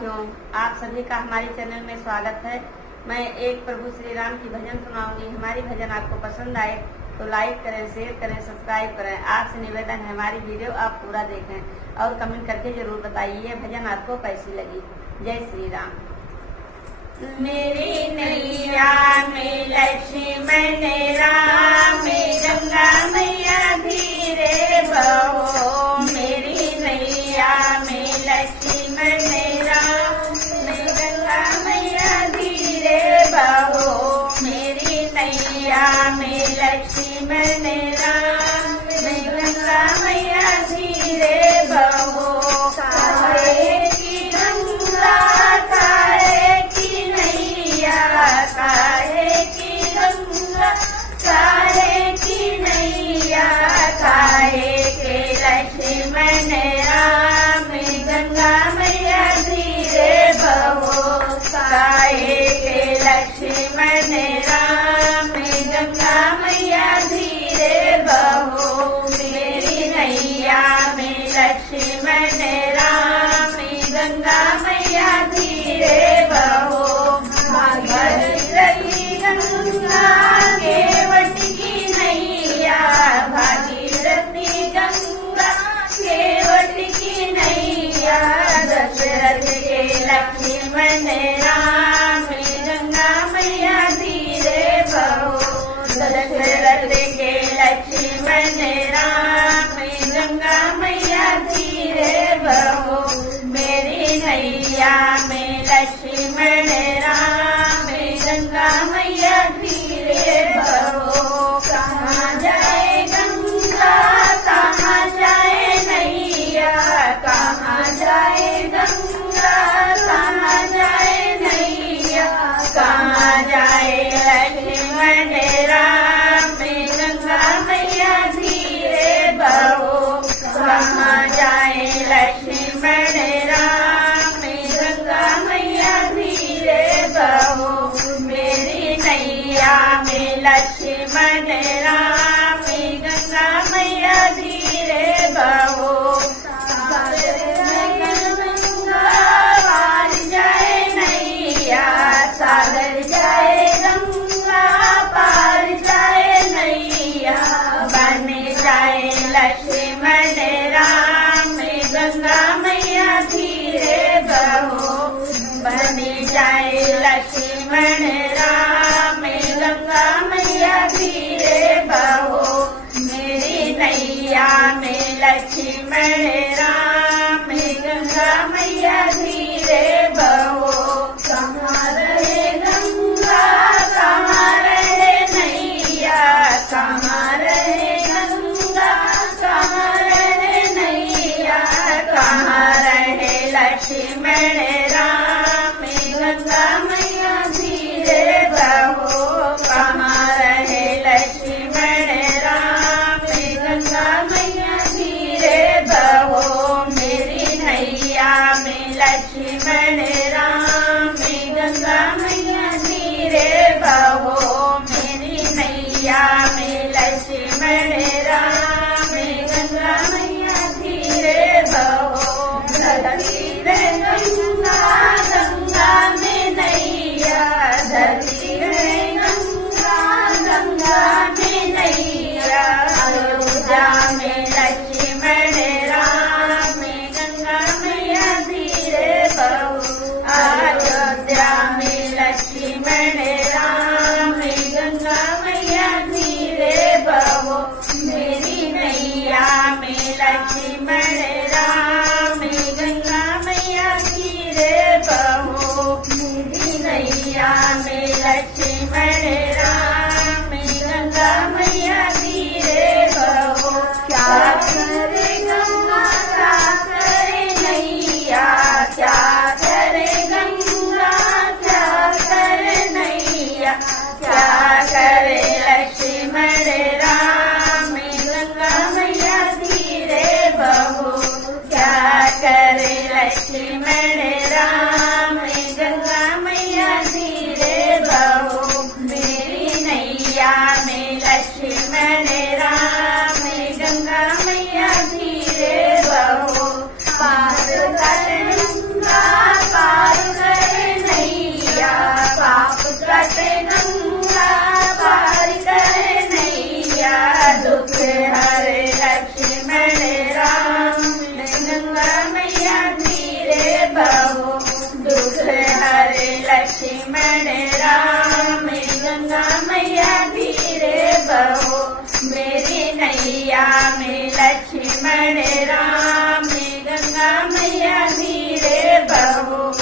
साथियों, आप सभी का हमारे चैनल में स्वागत है। मैं एक प्रभु श्री राम की भजन सुनाऊंगी। हमारी भजन आपको पसंद आए तो लाइक करें, शेयर करें, सब्सक्राइब करें। आपसे निवेदन है हमारी वीडियो आप पूरा देखें और कमेंट करके जरूर बताइए ये भजन आपको कैसी लगी। जय श्री राम। मेरी नैया में लक्ष्मण राम, गंगा मैया धीरे बहो। मेरी नैया में लक्ष्मण राम, गंगा मैया धीरे बहो। मेरी नैया में लक्ष्मण राम, गंगा मैया धीरे बहो। काहे की गंगा, काहे की नैया, काहे की गंगा, काहे की नैया, काहे के लक्ष्मण राम, गंगा मैया धीरे बहो। काहे के लक्ष्मण राम, गंगा मैया धीरे बहो। मेरी नैया में लक्ष्मण राम, गंगा मैया धीरे बहो। भागीरथी गंगा केवट की नैया, भागीरथी गंगा केवट की नैया। दशरथ के लक्ष्मण राम, गंगा मैया धीरे बहो। दशरथ के लक्ष्मण राम, गंगा मैया धीरे बहो। मेरी नैया में लक्ष्मण राम, गंगा मैया धीरे बहो। कहाँ जाए गंगा, कहाँ जाए नैया, कहाँ जाए गंगा, कहाँ जाए नैया, कहाँ जाए लक्ष्मण राम, गंगा मैया धीरे बहो। कहाँ जाए लक्ष्मण राम, गंगा मैया धीरे बहो। मेरी नैया में लक्ष्मण राम, गंगा मैया धीरे बहो। पार जाए नैया, सागर जाए गंगा, पार जाए नैया। बन जाए लक्ष्मण राम, गंगा मैया धीरे बहो। बन जाए लक्ष्मण राम, गंगा मैया धीरे बहो। मेरी नैया में लक्ष्मण राम, गंगा मैया धीरे बहो। कहाँ रहे गंगा, कहाँ रहे नैया, कहाँ रहे गंगा, कहाँ रहे नैया, कहाँ रहे लक्ष्मण राम, गंगा मैया धीरे बहो। कहाँ रहे लक्ष्मण राम, गंगा मैया धीरे बहो। मेरी नैया में लक्ष्मण राम, लक्ष्मण राम गंगा मैया धीरे बहो, मेरी नैया में लक्ष्मण राम गंगा मैया धीरे बहो।